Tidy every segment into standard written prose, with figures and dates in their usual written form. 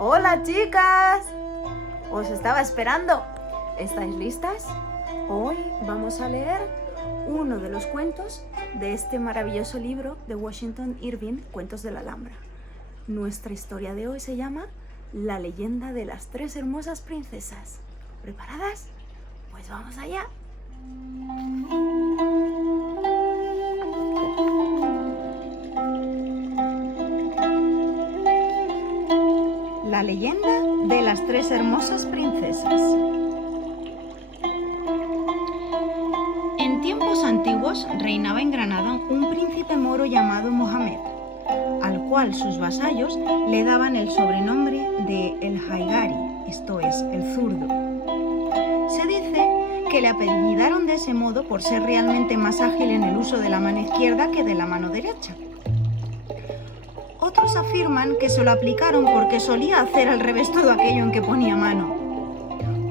Hola chicas, os estaba esperando. ¿Estáis listas? Hoy vamos a leer uno de los cuentos de este maravilloso libro de Washington Irving, Cuentos de la Alhambra. Nuestra historia de hoy se llama La leyenda de las tres hermosas princesas. ¿Preparadas? Pues vamos allá. La leyenda de las tres hermosas princesas. En tiempos antiguos reinaba en Granada un príncipe moro llamado Mohamed, al cual sus vasallos le daban el sobrenombre de El Haigari, esto es, el zurdo. Se dice que le apellidaron de ese modo por ser realmente más ágil en el uso de la mano izquierda que de la mano derecha. Otros afirman que se lo aplicaron porque solía hacer al revés todo aquello en que ponía mano.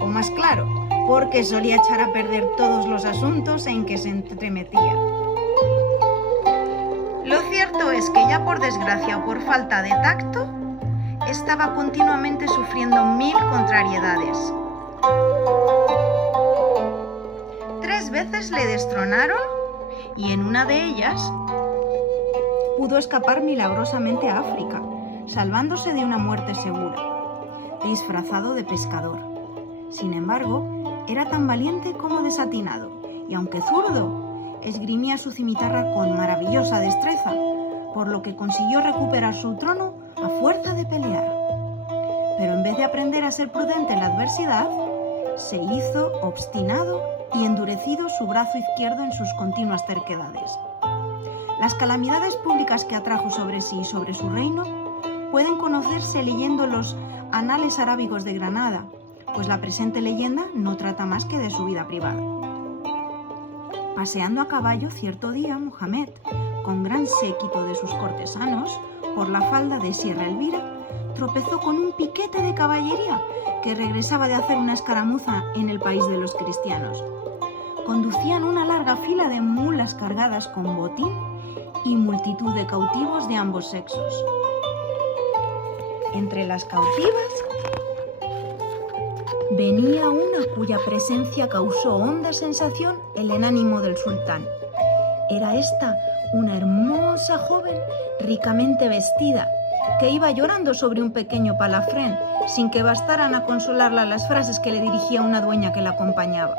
O más claro, porque solía echar a perder todos los asuntos en que se entremetía. Lo cierto es que ya por desgracia o por falta de tacto, estaba continuamente sufriendo 1000 contrariedades. 3 veces le destronaron y en una de ellas pudo escapar milagrosamente a África, salvándose de una muerte segura, disfrazado de pescador. Sin embargo, era tan valiente como desatinado, y aunque zurdo, esgrimía su cimitarra con maravillosa destreza, por lo que consiguió recuperar su trono a fuerza de pelear. Pero en vez de aprender a ser prudente en la adversidad, se hizo obstinado y endurecido su brazo izquierdo en sus continuas terquedades. Las calamidades públicas que atrajo sobre sí y sobre su reino pueden conocerse leyendo los Anales Arábigos de Granada, pues la presente leyenda no trata más que de su vida privada. Paseando a caballo cierto día, Mohamed, con gran séquito de sus cortesanos, por la falda de Sierra Elvira, tropezó con un piquete de caballería que regresaba de hacer una escaramuza en el país de los cristianos. Conducían una larga fila de mulas cargadas con botín y multitud de cautivos de ambos sexos. Entre las cautivas venía una cuya presencia causó honda sensación en el ánimo del sultán. Era esta una hermosa joven ricamente vestida que iba llorando sobre un pequeño palafrén sin que bastaran a consolarla las frases que le dirigía una dueña que la acompañaba.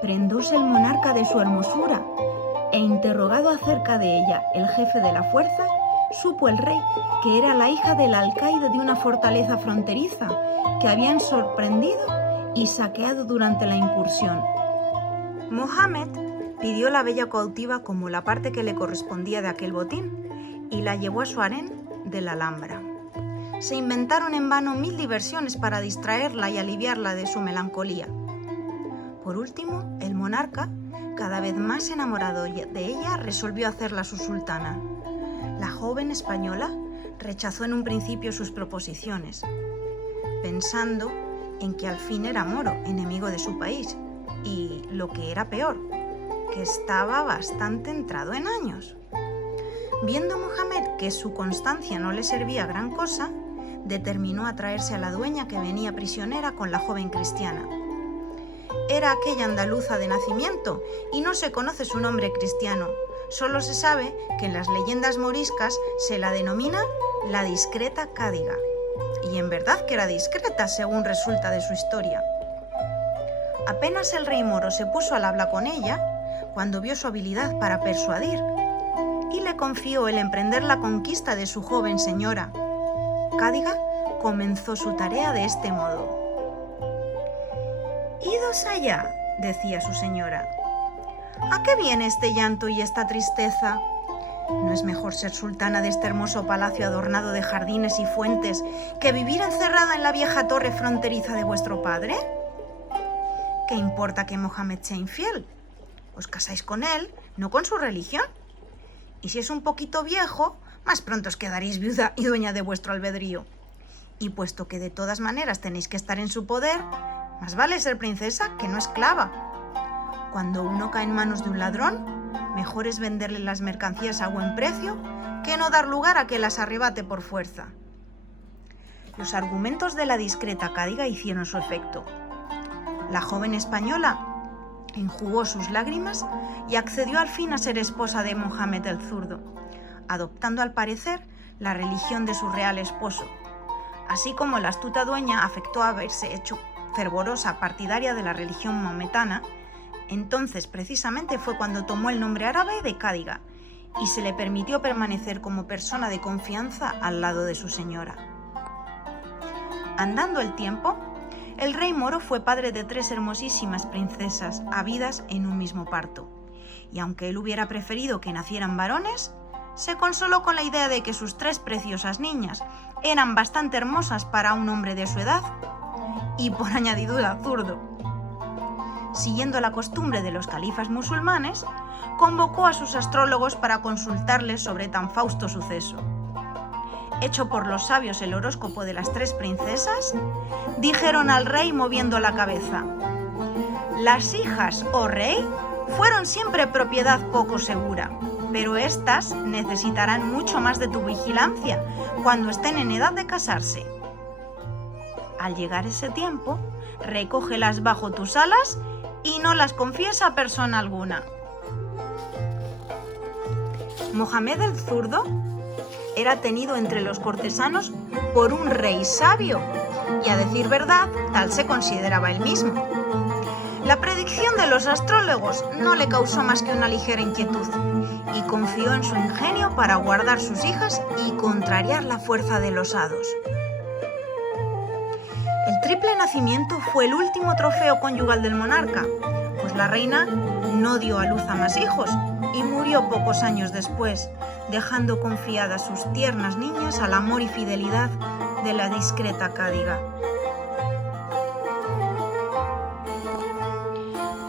Prendóse el monarca de su hermosura e interrogado acerca de ella el jefe de la fuerza, supo el rey que era la hija del alcaide de una fortaleza fronteriza que habían sorprendido y saqueado durante la incursión. Mohamed pidió la bella cautiva como la parte que le correspondía de aquel botín y la llevó a su harén de la Alhambra. Se inventaron en vano 1000 diversiones para distraerla y aliviarla de su melancolía. Por último, el monarca, cada vez más enamorado de ella, resolvió hacerla su sultana. La joven española rechazó en un principio sus proposiciones, pensando en que al fin era moro, enemigo de su país, y, lo que era peor, que estaba bastante entrado en años. Viendo Mohamed que su constancia no le servía gran cosa, determinó atraerse a la dueña que venía prisionera con la joven cristiana. Era aquella andaluza de nacimiento y no se conoce su nombre cristiano. Solo se sabe que en las leyendas moriscas se la denomina la discreta Cádiga. Y en verdad que era discreta, según resulta de su historia. Apenas el rey moro se puso al habla con ella, cuando vio su habilidad para persuadir, y le confió el emprender la conquista de su joven señora. Cádiga comenzó su tarea de este modo. «Idos allá», decía su señora. «¿A qué viene este llanto y esta tristeza? ¿No es mejor ser sultana de este hermoso palacio adornado de jardines y fuentes que vivir encerrada en la vieja torre fronteriza de vuestro padre? ¿Qué importa que Mohamed sea infiel? Os casáis con él, no con su religión. Y si es un poquito viejo, más pronto os quedaréis viuda y dueña de vuestro albedrío. Y puesto que de todas maneras tenéis que estar en su poder, más vale ser princesa que no esclava. Cuando uno cae en manos de un ladrón, mejor es venderle las mercancías a buen precio que no dar lugar a que las arrebate por fuerza». Los argumentos de la discreta Cádiga hicieron su efecto. La joven española enjugó sus lágrimas y accedió al fin a ser esposa de Mohamed el Zurdo, adoptando al parecer la religión de su real esposo, así como la astuta dueña afectó haberse hecho fervorosa partidaria de la religión maometana. Entonces precisamente fue cuando tomó el nombre árabe de Cádiga y se le permitió permanecer como persona de confianza al lado de su señora. Andando el tiempo, el rey moro fue padre de 3 hermosísimas princesas habidas en un mismo parto, y aunque él hubiera preferido que nacieran varones, se consoló con la idea de que sus 3 preciosas niñas eran bastante hermosas para un hombre de su edad y por añadidura zurdo. Siguiendo la costumbre de los califas musulmanes, convocó a sus astrólogos para consultarles sobre tan fausto suceso. Hecho por los sabios el horóscopo de las 3 princesas, dijeron al rey moviendo la cabeza: «Las hijas, oh rey, fueron siempre propiedad poco segura, pero éstas necesitarán mucho más de tu vigilancia cuando estén en edad de casarse. Al llegar ese tiempo, recógelas bajo tus alas y no las confíes a persona alguna». Mohamed el Zurdo era tenido entre los cortesanos por un rey sabio, y a decir verdad, tal se consideraba él mismo. La predicción de los astrólogos no le causó más que una ligera inquietud, y confió en su ingenio para guardar sus hijas y contrariar la fuerza de los hados. El triple nacimiento fue el último trofeo conyugal del monarca, pues la reina no dio a luz a más hijos y murió pocos años después, dejando confiadas sus tiernas niñas al amor y fidelidad de la discreta Cádiga.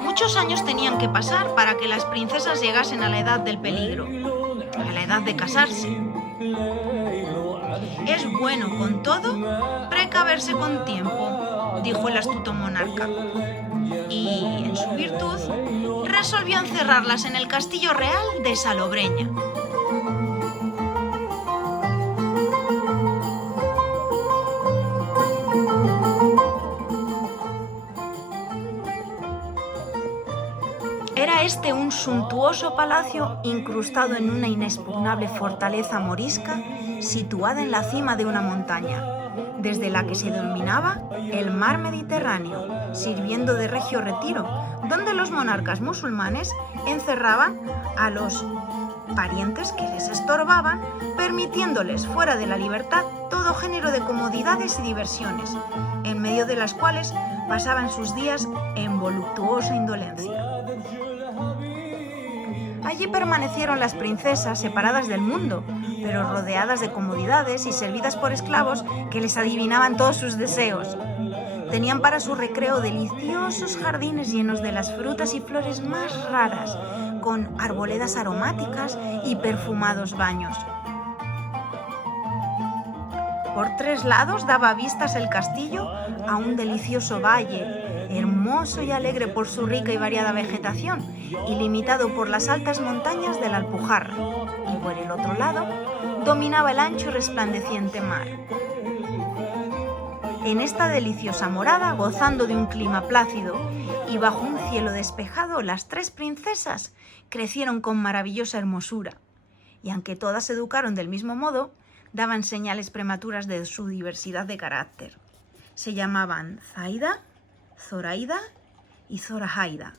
Muchos años tenían que pasar para que las princesas llegasen a la edad del peligro, a la edad de casarse. «Es bueno, con todo, precaverse con tiempo», dijo el astuto monarca, y, en su virtud, resolvió encerrarlas en el castillo real de Salobreña. Era este un suntuoso palacio incrustado en una inexpugnable fortaleza morisca situada en la cima de una montaña, desde la que se dominaba el mar Mediterráneo, sirviendo de regio retiro, donde los monarcas musulmanes encerraban a los parientes que les estorbaban, permitiéndoles fuera de la libertad todo género de comodidades y diversiones, en medio de las cuales pasaban sus días en voluptuosa indolencia. Allí permanecieron las princesas separadas del mundo, pero rodeadas de comodidades y servidas por esclavos que les adivinaban todos sus deseos. Tenían para su recreo deliciosos jardines llenos de las frutas y flores más raras, con arboledas aromáticas y perfumados baños. Por 3 lados daba vistas el castillo a un delicioso valle, hermoso y alegre por su rica y variada vegetación, y limitado por las altas montañas de la Alpujarra, y por el otro lado dominaba el ancho y resplandeciente mar. En esta deliciosa morada, gozando de un clima plácido y bajo un cielo despejado, las 3 princesas crecieron con maravillosa hermosura, y aunque todas se educaron del mismo modo, daban señales prematuras de su diversidad de carácter. Se llamaban Zaida, Zoraida y Zorahaida,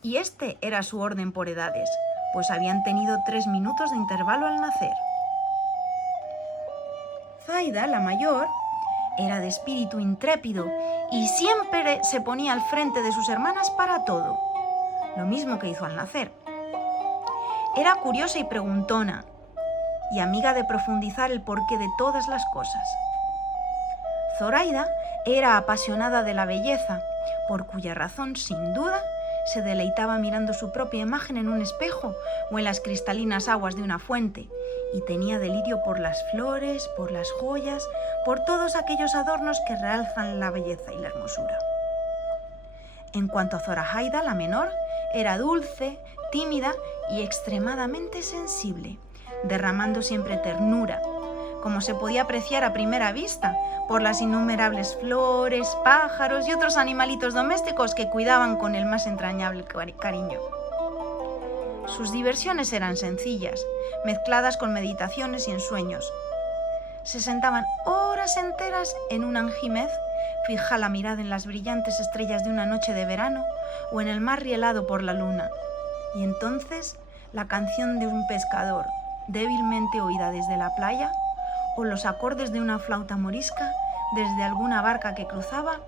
y este era su orden por edades, pues habían tenido 3 minutos de intervalo al nacer. Zaida, la mayor, era de espíritu intrépido y siempre se ponía al frente de sus hermanas para todo, lo mismo que hizo al nacer. Era curiosa y preguntona, y amiga de profundizar el porqué de todas las cosas. Zoraida era apasionada de la belleza, por cuya razón, sin duda, se deleitaba mirando su propia imagen en un espejo o en las cristalinas aguas de una fuente, y tenía delirio por las flores, por las joyas, por todos aquellos adornos que realzan la belleza y la hermosura. En cuanto a Zorahaida, la menor, era dulce, tímida y extremadamente sensible, derramando siempre ternura, como se podía apreciar a primera vista, por las innumerables flores, pájaros y otros animalitos domésticos que cuidaban con el más entrañable cariño. Sus diversiones eran sencillas, mezcladas con meditaciones y ensueños. Se sentaban horas enteras en un anjimez, fija la mirada en las brillantes estrellas de una noche de verano o en el mar rielado por la luna. Y entonces la canción de un pescador, débilmente oída desde la playa, o los acordes de una flauta morisca desde alguna barca que cruzaba,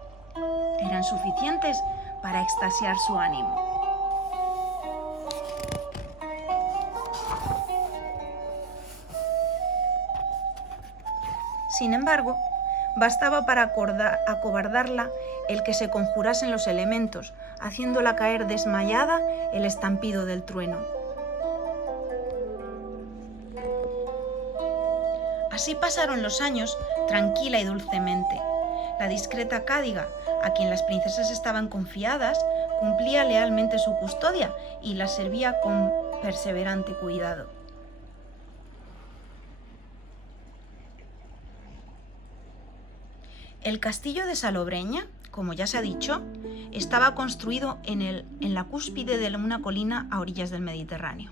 eran suficientes para extasiar su ánimo. Sin embargo, bastaba para acobardarla el que se conjurasen los elementos, haciéndola caer desmayada el estampido del trueno. Así pasaron los años tranquila y dulcemente. La discreta Cádiga, a quien las princesas estaban confiadas, cumplía lealmente su custodia y las servía con perseverante cuidado. El castillo de Salobreña, como ya se ha dicho, estaba construido en la cúspide de una colina a orillas del Mediterráneo.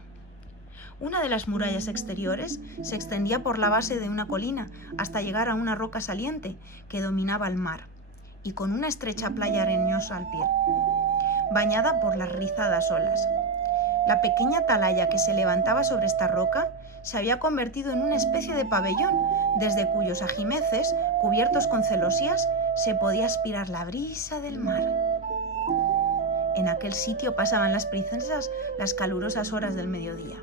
Una de las murallas exteriores se extendía por la base de una colina hasta llegar a una roca saliente que dominaba el mar y con una estrecha playa arenosa al pie, bañada por las rizadas olas. La pequeña atalaya que se levantaba sobre esta roca se había convertido en una especie de pabellón, desde cuyos ajimeces, cubiertos con celosías, se podía aspirar la brisa del mar. En aquel sitio pasaban las princesas las calurosas horas del mediodía.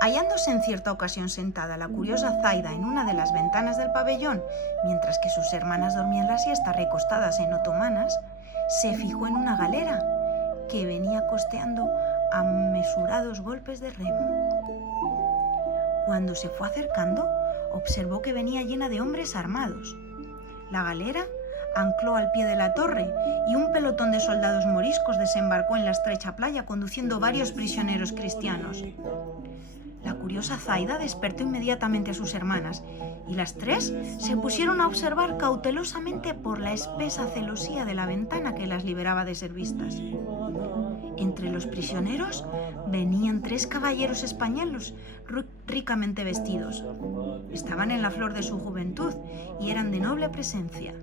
Hallándose en cierta ocasión sentada la curiosa Zaida en una de las ventanas del pabellón, mientras que sus hermanas dormían la siesta recostadas en otomanas, se fijó en una galera que venía costeando a mesurados golpes de remo. Cuando se fue acercando, observó que venía llena de hombres armados. La galera ancló al pie de la torre y un pelotón de soldados moriscos desembarcó en la estrecha playa conduciendo varios prisioneros cristianos. La curiosa Zaida despertó inmediatamente a sus hermanas y las tres se pusieron a observar cautelosamente por la espesa celosía de la ventana que las liberaba de ser vistas. Entre los prisioneros venían 3 caballeros españoles ricamente vestidos. Estaban en la flor de su juventud y eran de noble presencia.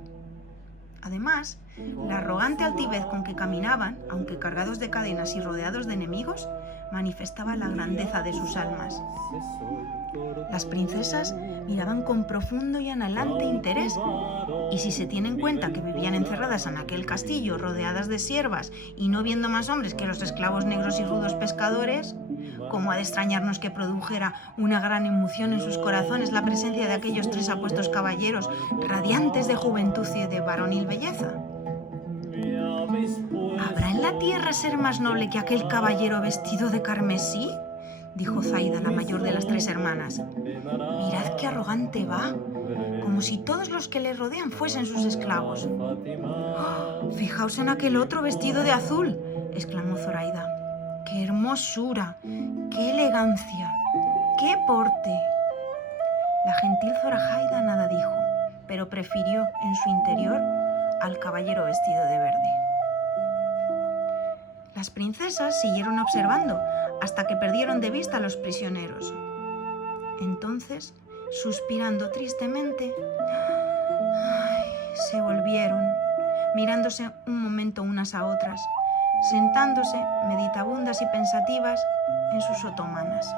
Además, la arrogante altivez con que caminaban, aunque cargados de cadenas y rodeados de enemigos, manifestaba la grandeza de sus almas. Las princesas miraban con profundo y anhelante interés, y si se tiene en cuenta que vivían encerradas en aquel castillo, rodeadas de siervas y no viendo más hombres que los esclavos negros y rudos pescadores, ¿cómo ha de extrañarnos que produjera una gran emoción en sus corazones la presencia de aquellos 3 apuestos caballeros radiantes de juventud y de varonil belleza? ¿Habrá en la tierra ser más noble que aquel caballero vestido de carmesí?, dijo Zaida, la mayor de las 3 hermanas. Mirad qué arrogante va, como si todos los que le rodean fuesen sus esclavos. ¡Oh! Fijaos en aquel otro vestido de azul, exclamó Zoraida. ¡Qué hermosura! ¡Qué elegancia! ¡Qué porte! La gentil Zoraida nada dijo, pero prefirió en su interior al caballero vestido de verde. Las princesas siguieron observando hasta que perdieron de vista a los prisioneros. Entonces, suspirando tristemente, se volvieron, mirándose un momento unas a otras, sentándose meditabundas y pensativas en sus otomanas.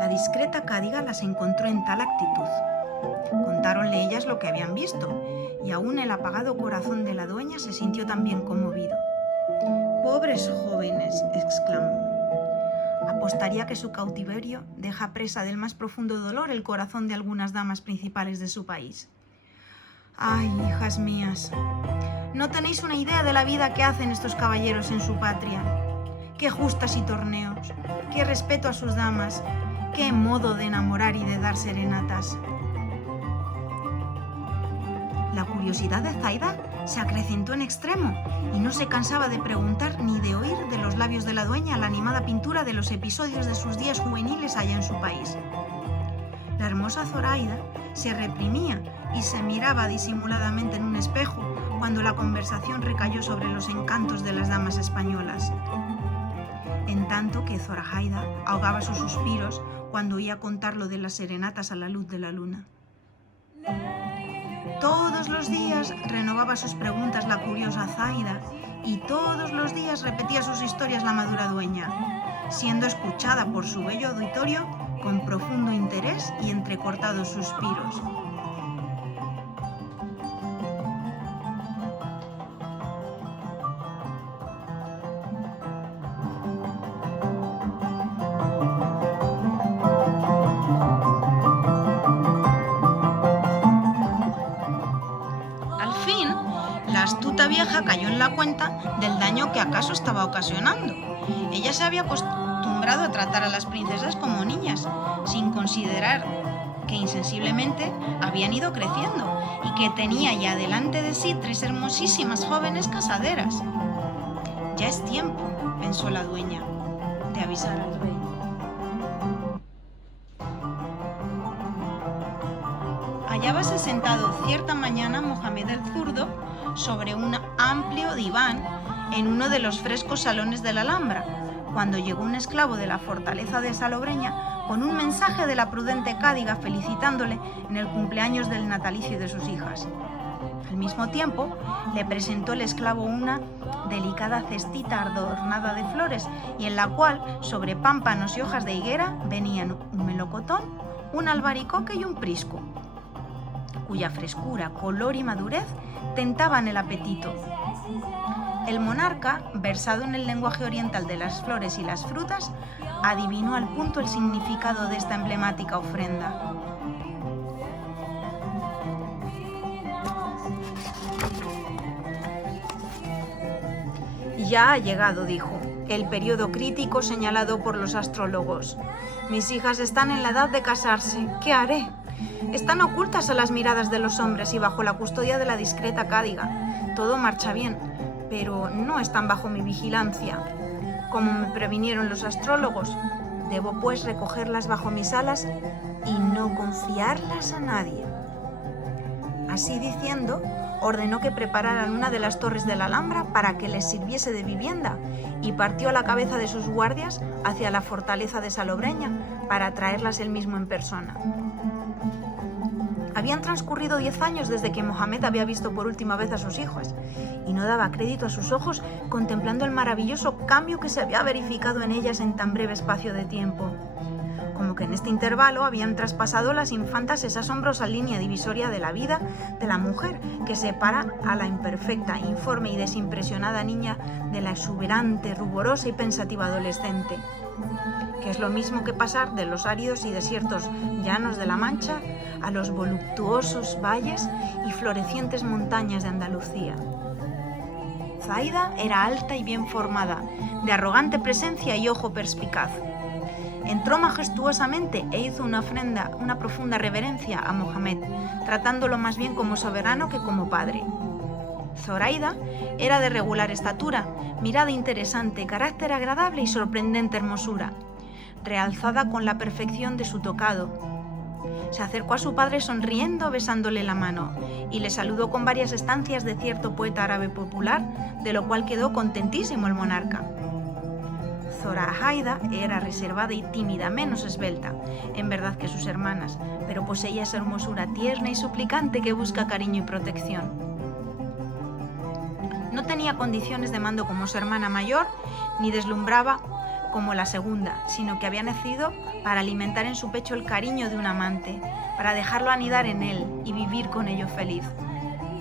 La discreta Cádiga las encontró en tal actitud. Contáronle ellas lo que habían visto, y aún el apagado corazón de la dueña se sintió también conmovido. «Pobres jóvenes», exclamó. Apostaría que su cautiverio deja presa del más profundo dolor el corazón de algunas damas principales de su país. «Ay, hijas mías, no tenéis una idea de la vida que hacen estos caballeros en su patria. Qué justas y torneos, qué respeto a sus damas, qué modo de enamorar y de dar serenatas». La curiosidad de Zaida se acrecentó en extremo y no se cansaba de preguntar ni de oír de los labios de la dueña la animada pintura de los episodios de sus días juveniles allá en su país. La hermosa Zoraida se reprimía y se miraba disimuladamente en un espejo cuando la conversación recayó sobre los encantos de las damas españolas, en tanto que Zoraida ahogaba sus suspiros cuando oía contar lo de las serenatas a la luz de la luna. Todos los días renovaba sus preguntas la curiosa Zaida y todos los días repetía sus historias la madura dueña, siendo escuchada por su bello auditorio con profundo interés y entrecortados suspiros. Al fin, la astuta vieja cayó en la cuenta del daño que acaso estaba ocasionando. Ella se había acostumbrado a tratar a las princesas como niñas, sin considerar que insensiblemente habían ido creciendo y que tenía ya delante de sí 3 hermosísimas jóvenes casaderas. Ya es tiempo, pensó la dueña, de avisar al rey. Hallábase sentado cierta mañana Mohamed el Zurdo sobre un amplio diván en uno de los frescos salones de la Alhambra, cuando llegó un esclavo de la fortaleza de Salobreña con un mensaje de la prudente cádiga felicitándole en el cumpleaños del natalicio de sus hijas. Al mismo tiempo, le presentó el esclavo una delicada cestita adornada de flores y en la cual, sobre pámpanos y hojas de higuera, venían un melocotón, un albaricoque y un prisco, cuya frescura, color y madurez tentaban el apetito. El monarca, versado en el lenguaje oriental de las flores y las frutas, adivinó al punto el significado de esta emblemática ofrenda. Ya ha llegado, dijo, el periodo crítico señalado por los astrólogos. Mis hijas están en la edad de casarse. ¿Qué haré? Están ocultas a las miradas de los hombres y bajo la custodia de la discreta cádiga. Todo marcha bien, pero no están bajo mi vigilancia. Como me previnieron los astrólogos, debo pues recogerlas bajo mis alas y no confiarlas a nadie. Así diciendo, ordenó que prepararan una de las torres de la Alhambra para que les sirviese de vivienda y partió a la cabeza de sus guardias hacia la fortaleza de Salobreña para traerlas él mismo en persona. Habían transcurrido 10 años desde que Mohamed había visto por última vez a sus hijas y no daba crédito a sus ojos contemplando el maravilloso cambio que se había verificado en ellas en tan breve espacio de tiempo. Como que en este intervalo habían traspasado las infantas esa asombrosa línea divisoria de la vida de la mujer que separa a la imperfecta, informe y desimpresionada niña de la exuberante, ruborosa y pensativa adolescente, que es lo mismo que pasar de los áridos y desiertos llanos de La Mancha a los voluptuosos valles y florecientes montañas de Andalucía. Zaida era alta y bien formada, de arrogante presencia y ojo perspicaz. Entró majestuosamente e hizo una profunda reverencia a Mohamed, tratándolo más bien como soberano que como padre. Zoraida era de regular estatura, mirada interesante, carácter agradable y sorprendente hermosura, realzada con la perfección de su tocado. Se acercó a su padre sonriendo, besándole la mano, y le saludó con varias estancias de cierto poeta árabe popular, de lo cual quedó contentísimo el monarca. Zoraida era reservada y tímida, menos esbelta, en verdad que sus hermanas, pero poseía esa hermosura tierna y suplicante que busca cariño y protección. No tenía condiciones de mando como su hermana mayor, ni deslumbraba como la segunda, sino que había nacido para alimentar en su pecho el cariño de un amante, para dejarlo anidar en él y vivir con ello feliz.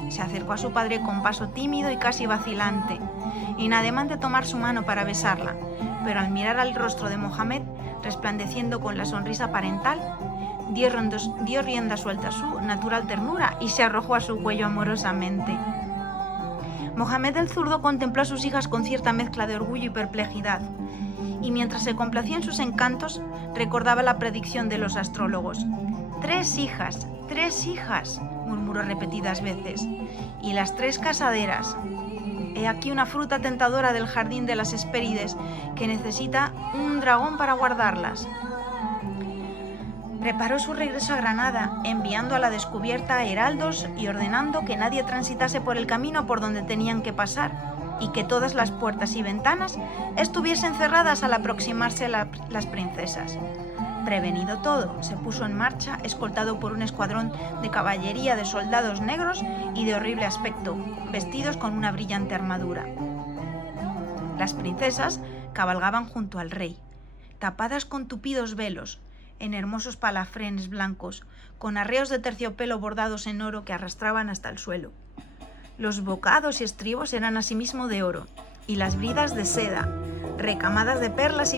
Se acercó a su padre con paso tímido y casi vacilante, en ademán de tomar su mano para besarla, pero al mirar al rostro de Mohamed, resplandeciendo con la sonrisa parental, dio rienda suelta a su natural ternura y se arrojó a su cuello amorosamente. Mohamed el Zurdo contempló a sus hijas con cierta mezcla de orgullo y perplejidad, y mientras se complacía en sus encantos, recordaba la predicción de los astrólogos. 3 hijas, 3 hijas, murmuró repetidas veces. «Y las 3 casaderas. He aquí una fruta tentadora del jardín de las Hespérides que necesita un dragón para guardarlas». Preparó su regreso a Granada, enviando a la descubierta heraldos y ordenando que nadie transitase por el camino por donde tenían que pasar y que todas las puertas y ventanas estuviesen cerradas al aproximarse las princesas. Prevenido todo, se puso en marcha, escoltado por un escuadrón de caballería de soldados negros y de horrible aspecto, vestidos con una brillante armadura. Las princesas cabalgaban junto al rey, tapadas con tupidos velos, en hermosos palafrenes blancos, con arreos de terciopelo bordados en oro que arrastraban hasta el suelo. Los bocados y estribos eran asimismo de oro, y las bridas de seda, recamadas de perlas y